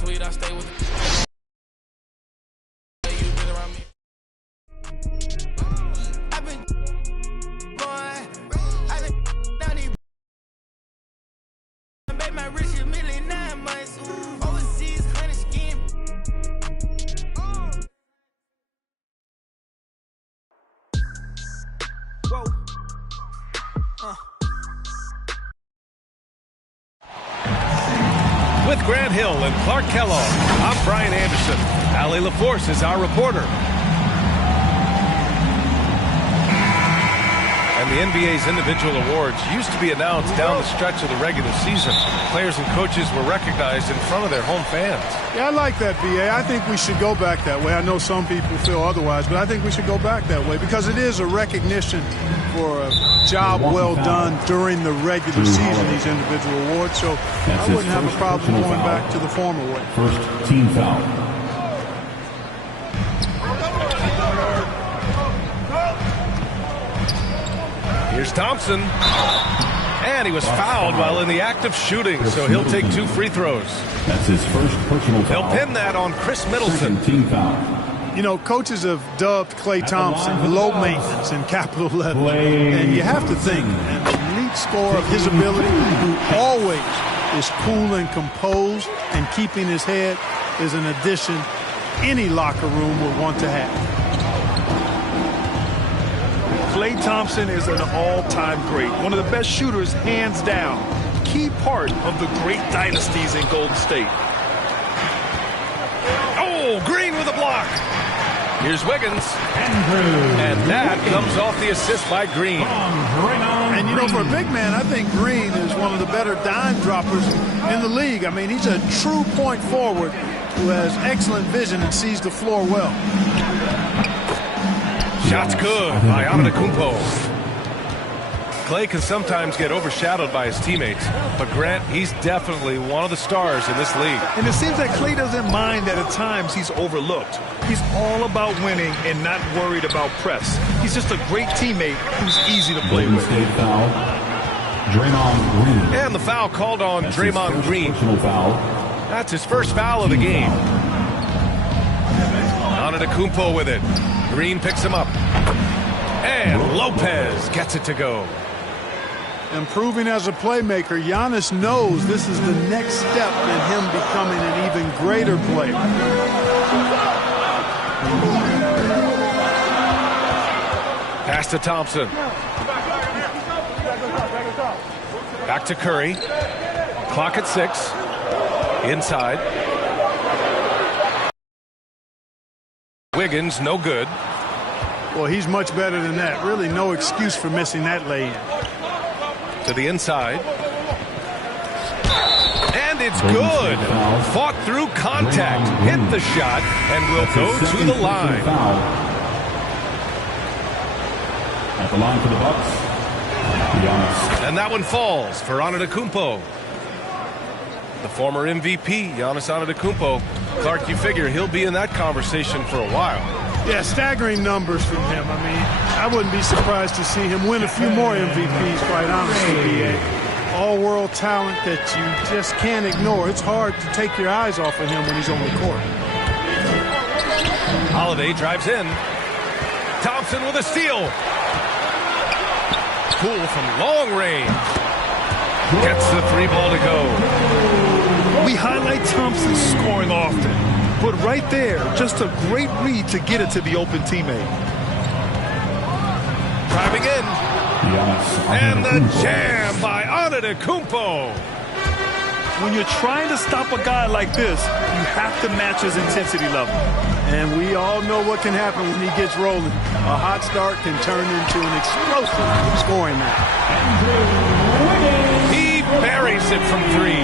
sweet, I stay with you been around me. I've been going, I've been down these. I made my rich a million 9 months. Overseas, honey skin. Whoa. With Grant Hill and Clark Kellogg, I'm Brian Anderson. Allie LaForce is our reporter. And the NBA's individual awards used to be announced down the stretch of the regular season. Players and coaches were recognized in front of their home fans. Yeah, I like that, B.A. I think we should go back that way. I know some people feel otherwise, but I think we should go back that way because it is a recognition for a job well done during the regular season, these individual awards. So I wouldn't have a problem going back to the former way. First team foul. Here's Thompson. And he was fouled while in the act of shooting, so he'll take 2 free throws. That's his first personal foul. They'll pin that on Chris Middleton. Second team foul. You know, coaches have dubbed Klay Thompson low maintenance in capital letters. And you have to think, an elite scorer of his ability, who always is cool and composed and keeping his head, is an addition any locker room would want to have. Klay Thompson is an all-time great, one of the best shooters, hands down. Key part of the great dynasties in Golden State. Oh, Green with a block. Here's Wiggins. And that comes off the assist by Green. And, you know, for a big man, I think Green is one of the better dime droppers in the league. I mean, he's a true point forward who has excellent vision and sees the floor well. Shot's good by Antetokounmpo. Klay can sometimes get overshadowed by his teammates, but Grant, he's definitely one of the stars in this league. And it seems like Klay doesn't mind that at times he's overlooked. He's all about winning and not worried about press. He's just a great teammate who's easy to play with. State foul. Draymond Green. And the foul called on Draymond Green. Foul. That's his first foul of the game. Antetokounmpo with it. Green picks him up. And Lopez gets it to go. Improving as a playmaker, Giannis knows this is the next step in him becoming an even greater player. Pass to Thompson. Back to Curry. Clock at 6. Inside. Wiggins, no good. Well, he's much better than that. Really no excuse for missing that lay-in. To the inside. And it's good. Fought through contact. Hit the shot and will go to the line. At the line for the Bucks. Giannis. And that one falls for Antetokounmpo. The former MVP, Giannis Antetokounmpo. Clark, you figure he'll be in that conversation for a while. Yeah, staggering numbers from him. I mean, I wouldn't be surprised to see him win a few more MVPs, quite honestly, B.A. All-world talent that you just can't ignore. It's hard to take your eyes off of him when he's on the court. Holiday drives in. Thompson with a steal. Poole from long range. Gets the 3 ball to go. We highlight Thompson's scoring often, but right there, just a great read to get it to the open teammate. Driving in. And the jam by Antetokounmpo. When you're trying to stop a guy like this, you have to match his intensity level. And we all know what can happen when he gets rolling. A hot start can turn into an explosive scoring match. He buries it from 3.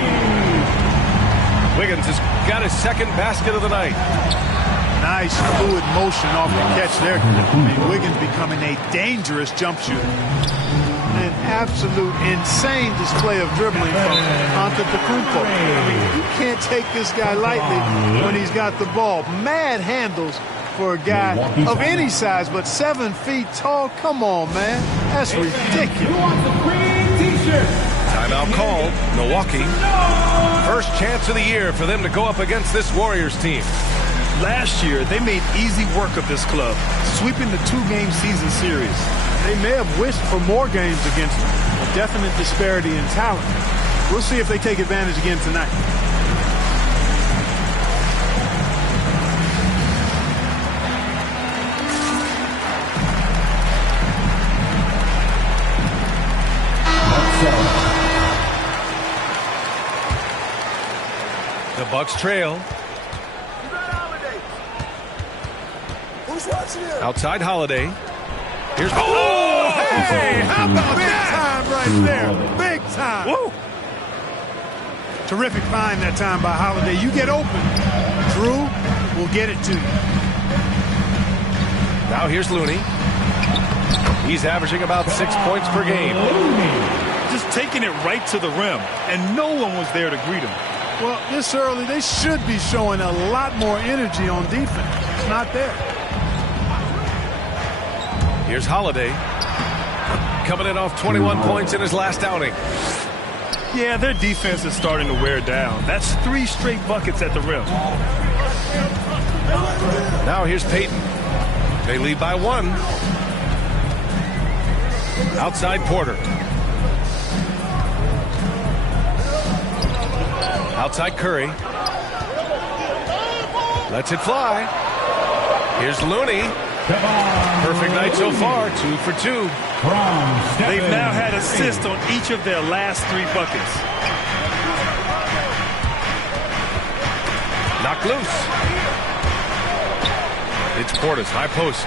Wiggins has got his second basket of the night. Nice fluid motion off the catch there. I mean, Wiggins becoming a dangerous jump shooter. An absolute insane display of dribbling from Antetokounmpo. I mean, you can't take this guy lightly when he's got the ball. Mad handles for a guy of any size, but 7 feet tall. Come on, man. That's ridiculous. Timeout called. Milwaukee. First chance of the year for them to go up against this Warriors team. Last year, they made easy work of this club, sweeping the 2-game season series. They may have wished for more games against them. A definite disparity in talent. We'll see if they take advantage again tonight. The Bucks trail. Outside Holiday. Here's Hey, how about big time right there? Big time. Woo! Terrific find that time by Holiday. You get open. Drew will get it to you. Now here's Looney. He's averaging about 6 points per game. Just taking it right to the rim, and no one was there to greet him. Well, this early, they should be showing a lot more energy on defense. It's not there. Here's Holiday. Coming in off 21 points in his last outing. Yeah, their defense is starting to wear down. That's 3 straight buckets at the rim. Now here's Peyton. They lead by 1. Outside Porter. Outside Curry. Lets it fly. Here's Looney. Perfect night so far, 2 for 2. They've now had assists on each of their last 3 buckets. Knocked loose. It's Portis, high post.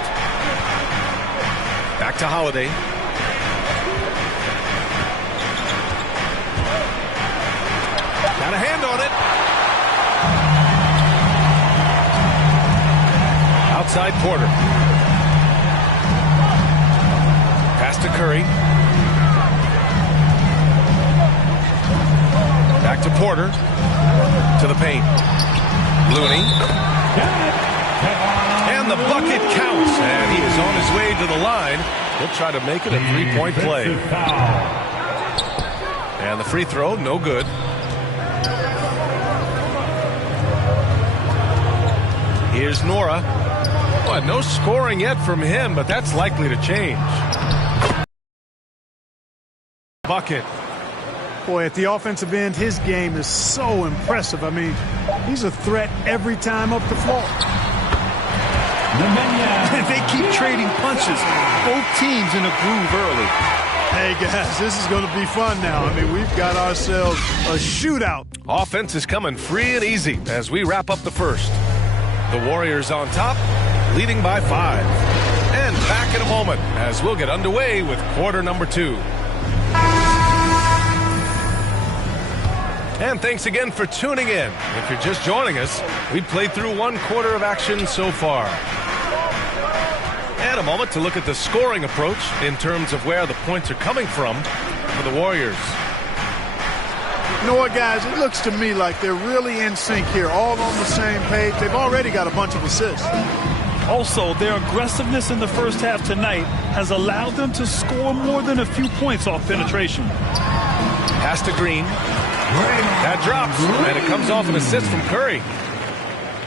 Back to Holiday. Got a hand on it. Outside Porter. Pass to Curry. Back to Porter. To the paint. Looney. And the bucket counts. And he is on his way to the line. He'll try to make it a 3-point play. And the free throw, no good. Here's Nora. Boy, no scoring yet from him, but that's likely to change. Bucket. Boy, at the offensive end, his game is so impressive. I mean, he's a threat every time up the floor. They keep trading punches. Both teams in a groove early. Hey, guys, this is going to be fun now. I mean, we've got ourselves a shootout. Offense is coming free and easy as we wrap up the first. The Warriors on top, leading by 5. And back in a moment as we'll get underway with quarter number 2. And thanks again for tuning in. If you're just joining us, we've played through 1 quarter of action so far. And a moment to look at the scoring approach in terms of where the points are coming from for the Warriors. You know what, guys? It looks to me like they're really in sync here, all on the same page. They've already got a bunch of assists. Also, their aggressiveness in the first half tonight has allowed them to score more than a few points off penetration. Pass to Green. That drops, and it comes off an assist from Curry.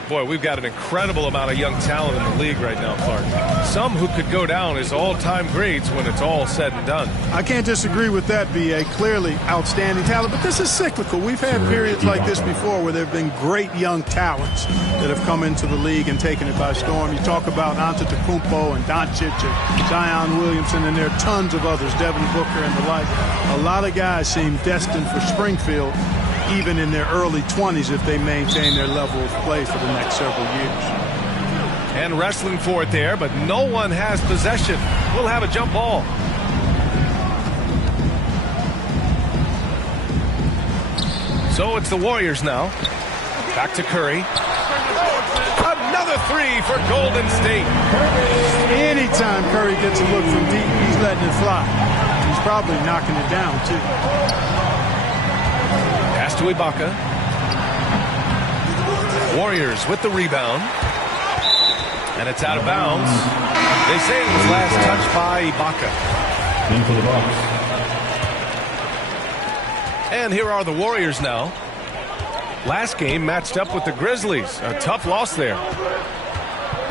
Boy, we've got an incredible amount of young talent in the league right now, Clark. Some who could go down as all-time greats when it's all said and done. I can't disagree with that, B.A. Clearly outstanding talent, but this is cyclical. We've had periods like this before where there have been great young talents that have come into the league and taken it by storm. You talk about Antetokounmpo and Doncic and Zion Williamson, and there are tons of others, Devin Booker and the like. A lot of guys seem destined for Springfield, even in their early 20s, if they maintain their level of play for the next several years. And wrestling for it there, but no one has possession. We'll have a jump ball. So it's the Warriors now. Back to Curry. Another 3 for Golden State. Anytime Curry gets a look from deep, he's letting it fly. He's probably knocking it down, too. Pass to Ibaka. Warriors with the rebound. And it's out of bounds. They say it was last touched by Ibaka. Into the box. And here are the Warriors now. Last game matched up with the Grizzlies. A tough loss there.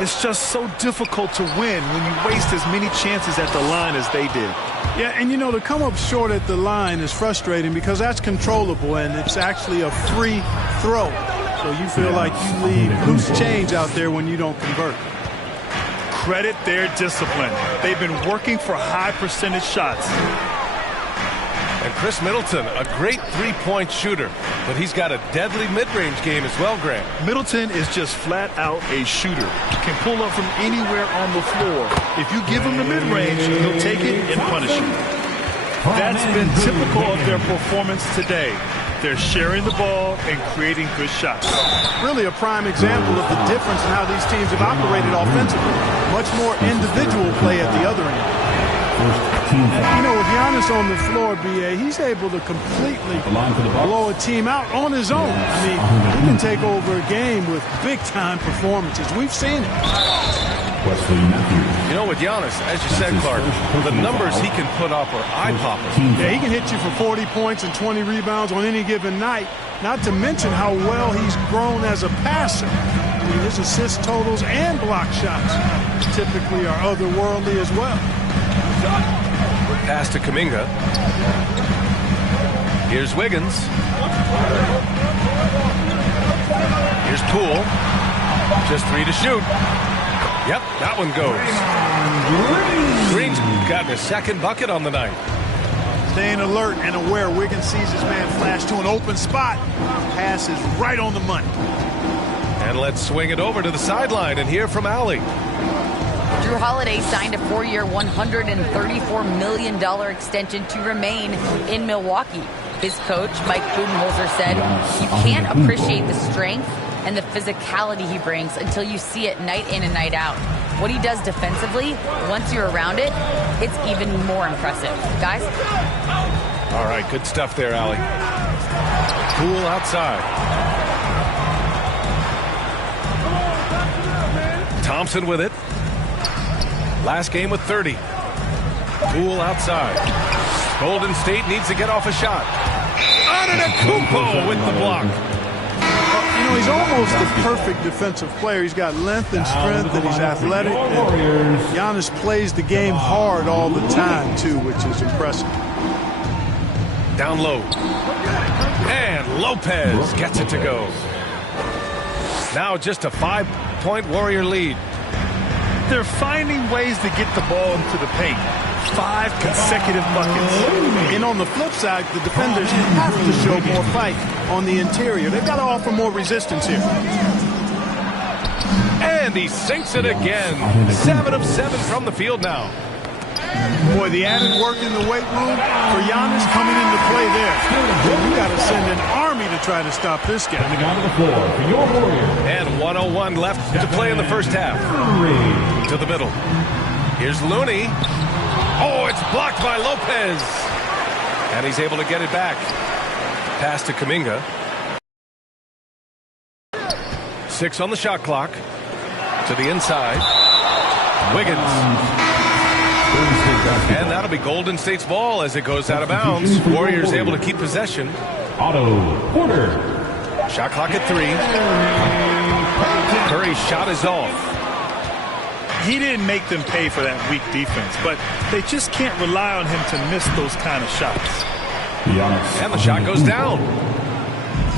It's just so difficult to win when you waste as many chances at the line as they did. Yeah, and you know, to come up short at the line is frustrating because that's controllable and it's actually a free throw. So you feel like you leave loose change out there when you don't convert. Credit their discipline. They've been working for high percentage shots. And Chris Middleton, a great three-point shooter, but he's got a deadly mid-range game as well, Grant. Middleton is just flat out a shooter. Can pull up from anywhere on the floor. If you give him the mid-range, he'll take it and punish you. That's been typical of their performance today. They're sharing the ball and creating good shots. Really a prime example of the difference in how these teams have operated offensively. Much more individual play at the other end. And, you know, with Giannis on the floor, B.A., he's able to completely blow a team out on his own. I mean, he can take over a game with big-time performances. We've seen it. You know, with Giannis, as you said, Clark, the numbers he can put up are eye-popping. Yeah, he can hit you for 40 points and 20 rebounds on any given night, not to mention how well he's grown as a passer. I mean, his assist totals and block shots typically are otherworldly as well. Pass to Kuminga. Here's Wiggins. Here's Poole. Just 3 to shoot. Yep, that one goes. Green's got a second bucket on the night. Staying alert and aware. Wiggins sees his man flash to an open spot. Pass is right on the money. And let's swing it over to the sideline and hear from Allie. Drew Holiday signed a 4-year, $134 million extension to remain in Milwaukee. His coach, Mike Budenholzer, said, "You can't appreciate the strength and the physicality he brings until you see it night in and night out. What he does defensively, once you're around it, it's even more impressive." Guys? All right, good stuff there, Allie. Poole outside. Thompson with it. Last game with 30. Poole outside. Golden State needs to get off a shot. Antetokounmpo with the block. You know, he's almost the perfect defensive player. He's got length and strength, and he's athletic. And Giannis plays the game hard all the time, too, which is impressive. Down low. And Lopez gets it to go. Now just a 5-point Warrior lead. They're finding ways to get the ball into the paint. 5 consecutive buckets. And on the flip side, the defenders have to show more fight on the interior. They've got to offer more resistance here. And he sinks it again. 7 of 7 from the field now. Boy, the added work in the weight room for Giannis coming into play there. You got to send an army to try to stop this guy. And 1:01 left to play in the first half. To the middle. Here's Looney. Oh, it's blocked by Lopez. And he's able to get it back. Pass to Kuminga. 6 on the shot clock. To the inside. Wiggins. And that'll be Golden State's ball as it goes out of bounds. Warriors able to keep possession. Porter. Shot clock at 3. Curry's shot is off. He didn't make them pay for that weak defense, but they just can't rely on him to miss those kind of shots. And the shot goes down.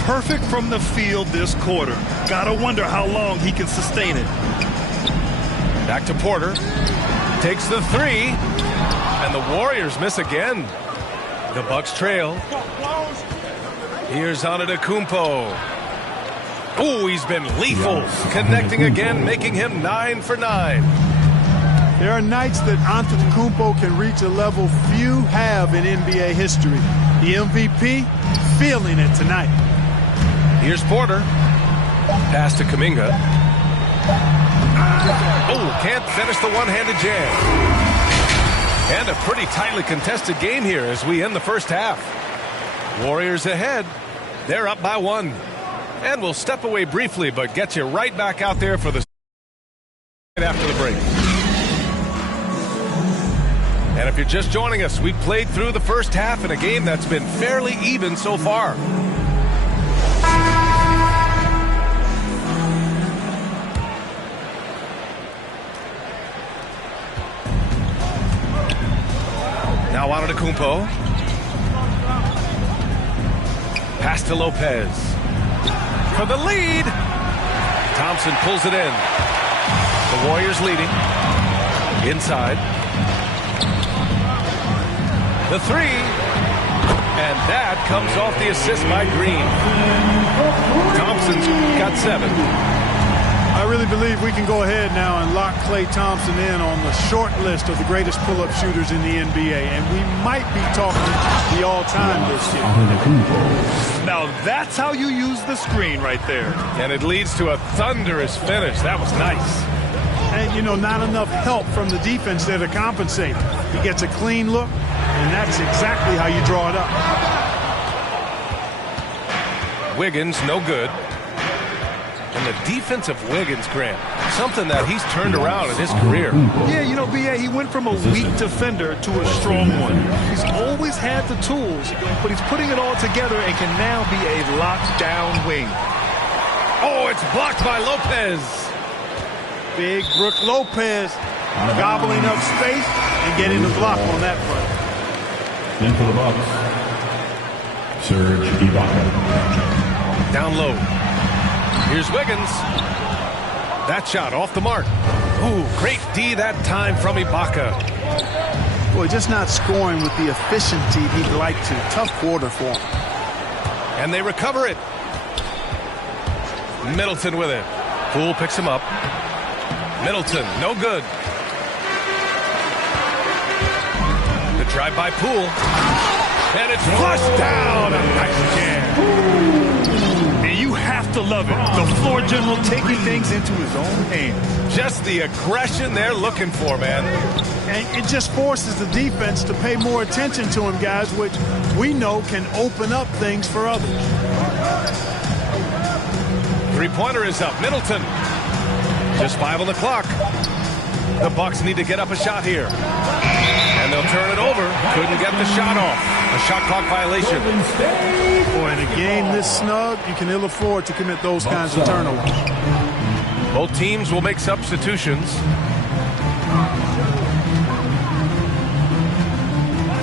Perfect from the field this quarter. Gotta wonder how long he can sustain it. Back to Porter. Takes the 3. And the Warriors miss again. The Bucks trail. Here's Antetokounmpo. Oh, he's been lethal. Connecting again, making him 9 for 9. There are nights that Antetokounmpo can reach a level few have in NBA history. The MVP feeling it tonight. Here's Porter. Pass to Kuminga. Oh, can't finish the one-handed jam. And a pretty tightly contested game here as we end the first half. Warriors ahead. They're up by 1. And we'll step away briefly, but get you right back out there for the after the break. And if you're just joining us, we've played through the first half in a game that's been fairly even so far. Now Antetokounmpo. Pass to Lopez. For the lead. Thompson pulls it in. The Warriors leading. Inside. The three. And that comes off the assist by Green. Thompson's got 7. I really believe we can go ahead now and lock Klay Thompson in on the short list of the greatest pull-up shooters in the NBA. And we might be talking the all-time list here. Now that's how you use the screen right there. And it leads to a thunderous finish. That was nice. And, you know, not enough help from the defense there to compensate. He gets a clean look, and that's exactly how you draw it up. Wiggins, no good. And the defense of Wiggins, Grant, something that he's turned around in his career. Yeah, you know, B.A., he went from a weak defender to a strong one. He's always had the tools, but he's putting it all together and can now be a lockdown wing. Oh, it's blocked by Lopez. Big Brook Lopez gobbling up space and getting the block on that play. Then for the Bucks, Serge Ibaka. Down low. Here's Wiggins. That shot off the mark. Ooh, great D that time from Ibaka. Boy, just not scoring with the efficiency he'd like to. Tough quarter for him. And they recover it. Middleton with it. Poole picks him up. Middleton, no good. The drive by Poole. And it's flushed down. A nice jam. And you have to love it. The floor general taking things into his own hands. Just the aggression they're looking for, man. And it just forces the defense to pay more attention to him, guys, which we know can open up things for others. Three-pointer is up. Middleton. Just 5 on the clock. The Bucks need to get up a shot here. And they'll turn it over. Couldn't get the shot off. A shot clock violation. Boy, in a game this snug, you can ill afford to commit those kinds of turnovers. Both teams will make substitutions.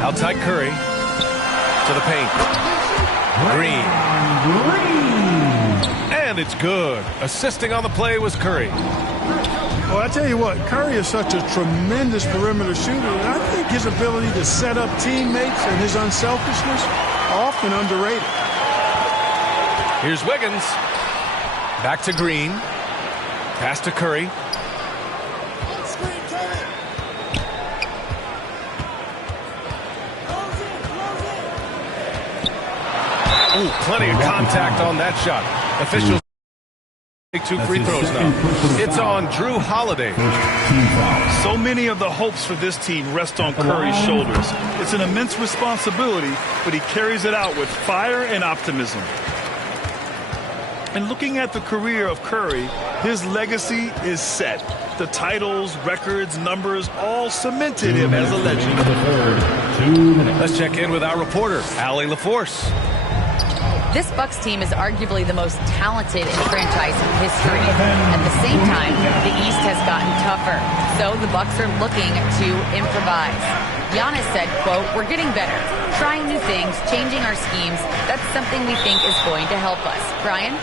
Outside Curry. To the paint. Green. And it's good. Assisting on the play was Curry. Well, I tell you what, Curry is such a tremendous perimeter shooter, and I think his ability to set up teammates and his unselfishness are often underrated. Here's Wiggins. Back to Green. Pass to Curry. Ooh, plenty of contact on that shot. Officials take 2 free throws now. It's on Drew Holiday. So many of the hopes for this team rest on Curry's shoulders. It's an immense responsibility, but he carries it out with fire and optimism. And looking at the career of Curry, his legacy is set. The titles, records, numbers all cemented him as a legend. Let's check in with our reporter, Allie LaForce. This Bucks team is arguably the most talented in franchise history. At the same time, the East has gotten tougher, so the Bucks are looking to improvise. Giannis said, quote, "We're getting better, trying new things, changing our schemes. That's something we think is going to help us." Brian?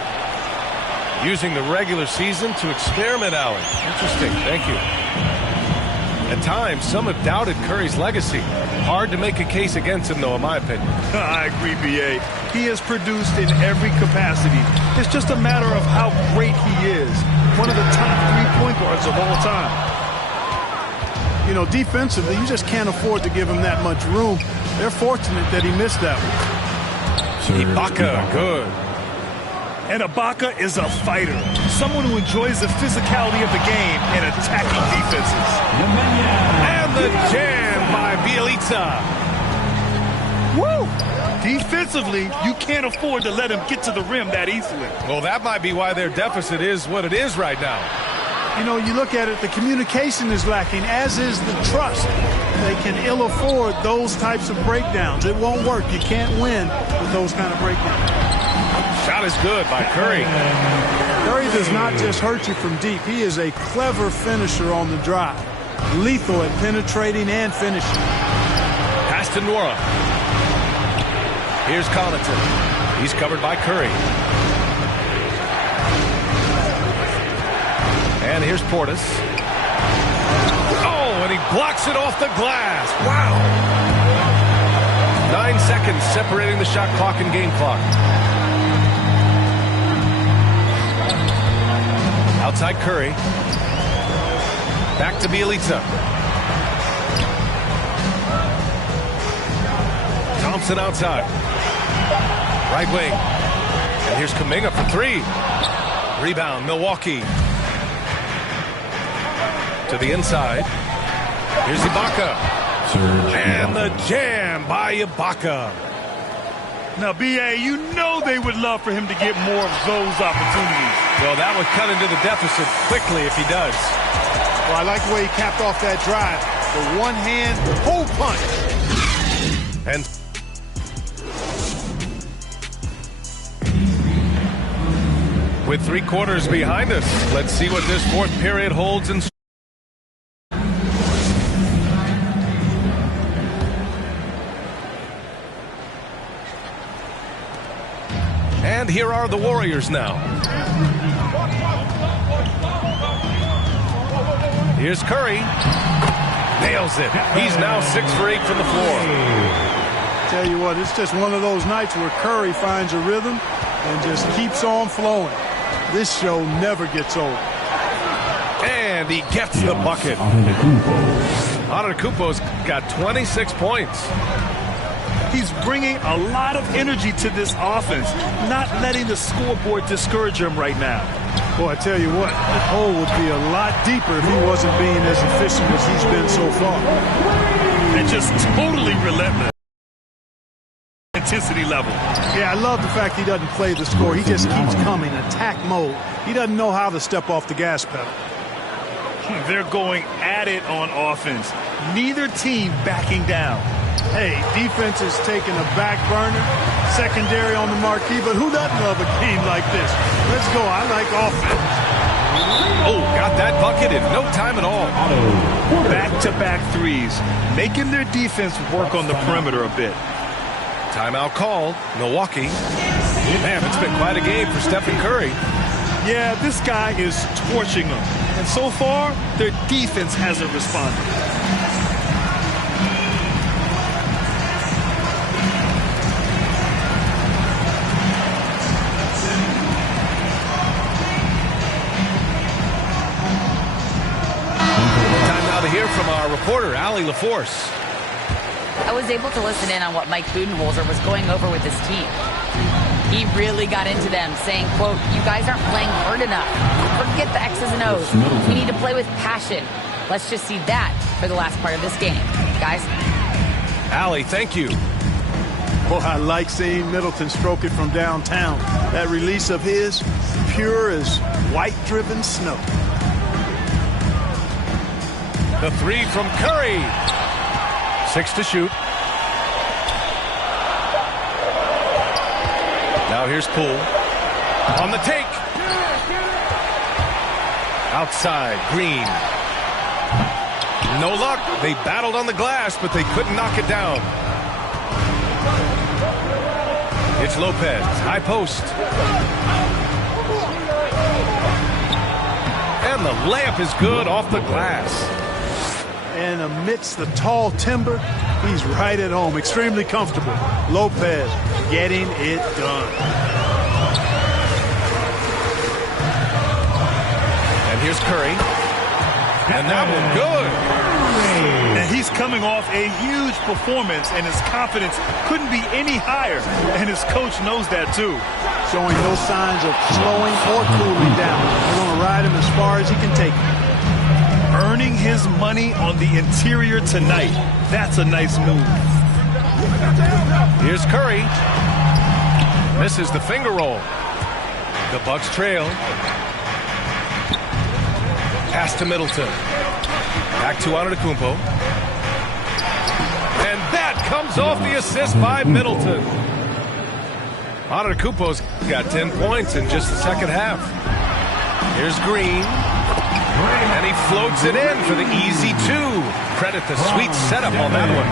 Using the regular season to experiment, Allie. Interesting. Thank you. At times, some have doubted Curry's legacy. Hard to make a case against him, though, in my opinion. I agree, B.A. He has produced in every capacity. It's just a matter of how great he is. One of the top 3 point guards of all time. You know, defensively, you just can't afford to give him that much room. They're fortunate that he missed that one. Ibaka, good. And Ibaka is a fighter, someone who enjoys the physicality of the game and attacking defenses. And the jam by Bielitsa. Woo! Defensively, you can't afford to let him get to the rim that easily. Well, that might be why their deficit is what it is right now. You know, you look at it, the communication is lacking, as is the trust. They can ill afford those types of breakdowns. It won't work. You can't win with those kind of breakdowns. Shot is good by Curry. Curry does not just hurt you from deep. He is a clever finisher on the drive. Lethal at penetrating and finishing. Pass to Nora. Here's Connaughton. He's covered by Curry. And here's Portis. Oh, and he blocks it off the glass. Wow. 9 seconds separating the shot clock and game clock. Outside Curry. Back to Bielitsa. Thompson outside. Right wing. And here's Kuminga for three. Rebound, Milwaukee. To the inside. Here's Ibaka. And the jam by Ibaka. Now, B.A., you know they would love for him to get more of those opportunities. Well, that would cut into the deficit quickly if he does. Well, I like the way he capped off that drive. The one-hand hole punch. And with 3 quarters behind us, let's see what this fourth period holds in. And here are the Warriors now. Here's Curry. Nails it. He's now 6 for 8 from the floor. Tell you what, it's just one of those nights where Curry finds a rhythm and just keeps on flowing. This show never gets old. And he gets the bucket. Antetokounmpo's got 26 points. He's bringing a lot of energy to this offense, not letting the scoreboard discourage him right now. Boy, I tell you what, the hole would be a lot deeper if he wasn't being as efficient as he's been so far. And just totally relentless. Intensity level. Yeah, I love the fact he doesn't play the score. He just keeps coming, attack mode. He doesn't know how to step off the gas pedal. They're going at it on offense. Neither team backing down. Hey, defense is taking a back burner, secondary on the marquee, but who doesn't love a game like this? Let's go. I like offense. Oh, got that bucket in no time at all. Back-to-back threes, making their defense work on the perimeter a bit. Timeout called. Milwaukee. Man, it's been quite a game for Stephen Curry. Yeah, this guy is torching them. And so far, their defense hasn't responded. Time now to hear from our reporter, Allie LaForce. I was able to listen in on what Mike Budenholzer was going over with his team. He really got into them, saying, quote, "You guys aren't playing hard enough. Forget the X's and O's. We need to play with passion. Let's just see that for the last part of this game. Guys." Allie, thank you. Boy, I like seeing Middleton stroke it from downtown. That release of his, pure as white-driven snow. The three from Curry. 6 to shoot. Now here's Poole. On the take. Outside, Green. No luck. They battled on the glass, but they couldn't knock it down. It's Lopez. High post. And the layup is good off the glass. And amidst the tall timber, he's right at home, extremely comfortable. Lopez getting it done. And here's Curry. And that one good. And he's coming off a huge performance, and his confidence couldn't be any higher. And his coach knows that, too. Showing no signs of slowing or cooling down. They're going to ride him as far as he can take him. Earning his money on the interior tonight. That's a nice move. Here's Curry. Misses the finger roll. The Bucks trail. Pass to Middleton. Back to Antetokounmpo. And that comes off the assist by Middleton. Antetokounmpo's got 10 points in just the second half. Here's Green. And he floats it in for the easy two. Credit the sweet setup on that one.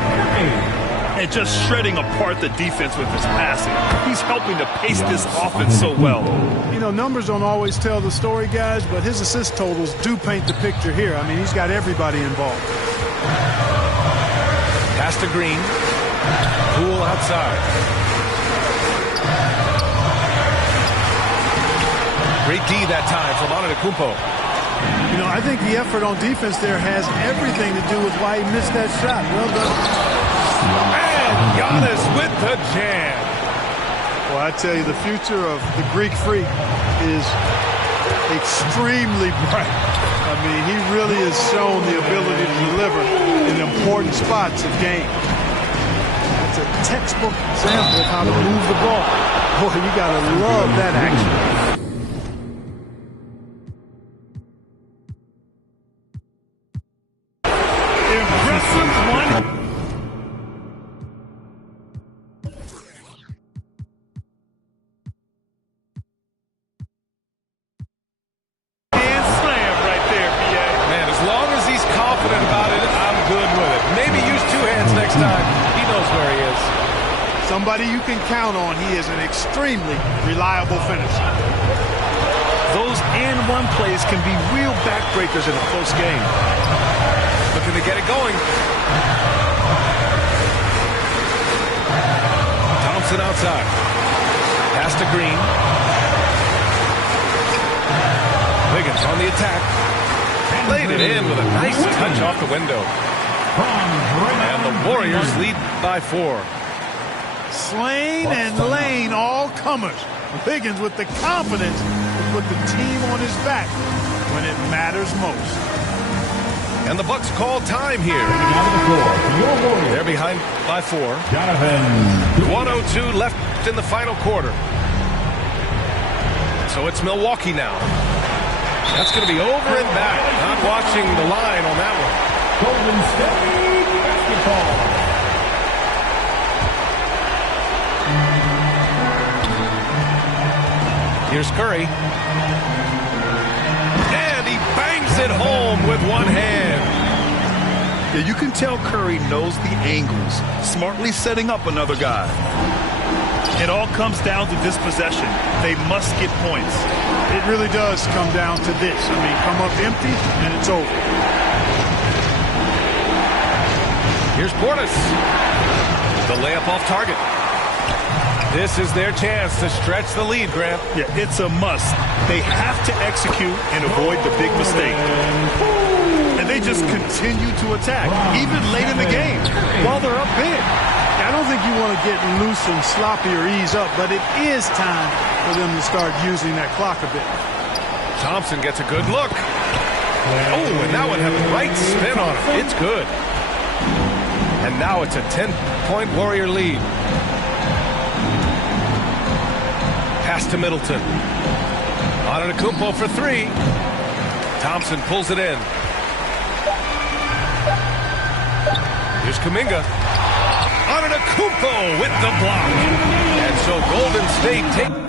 And just shredding apart the defense with his passing. He's helping to pace this offense so well. You know, numbers don't always tell the story, guys, but his assist totals do paint the picture here. I mean, he's got everybody involved. Pass to Green. Poole outside. Great D that time from Antetokounmpo. You know, I think the effort on defense there has everything to do with why he missed that shot. Well done. And Giannis with the jam. Well, I tell you, the future of the Greek Freak is extremely bright. I mean, he really has shown the ability to deliver in important spots of game. That's a textbook example of how to move the ball. Boy, you got to love that action. Somebody you can count on. He is an extremely reliable finisher. Those and-one plays can be real backbreakers in a close game. Looking to get it going. Thompson outside. Pass to Green. Wiggins on the attack. Laid it in with a nice touch off the window. And the Warriors lead by 4. Slain and Lane, all comers. Wiggins with the confidence to put the team on his back when it matters most. And the Bucks call time here. They're behind by 4. 1:02 left in the final quarter. So it's Milwaukee now. That's going to be over and back. Not watching the line on that one. Golden State basketball. Here's Curry. And he bangs it home with one hand. Yeah, you can tell Curry knows the angles, smartly setting up another guy. It all comes down to this possession. They must get points. It really does come down to this. I mean, come up empty, and it's over. Here's Portis. The layup off target. This is their chance to stretch the lead, Grant. Yeah, it's a must. They have to execute and avoid the big mistake. And they just continue to attack, even late in the game, while they're up big. I don't think you want to get loose and sloppy or ease up, but it is time for them to start using that clock a bit. Thompson gets a good look. Oh, and that one had the right spin on it. It's good. And now it's a 10-point Warrior lead. Pass to Middleton. Antetokounmpo for 3. Thompson pulls it in. Here's Kuminga. Antetokounmpo with the block. And so Golden State takes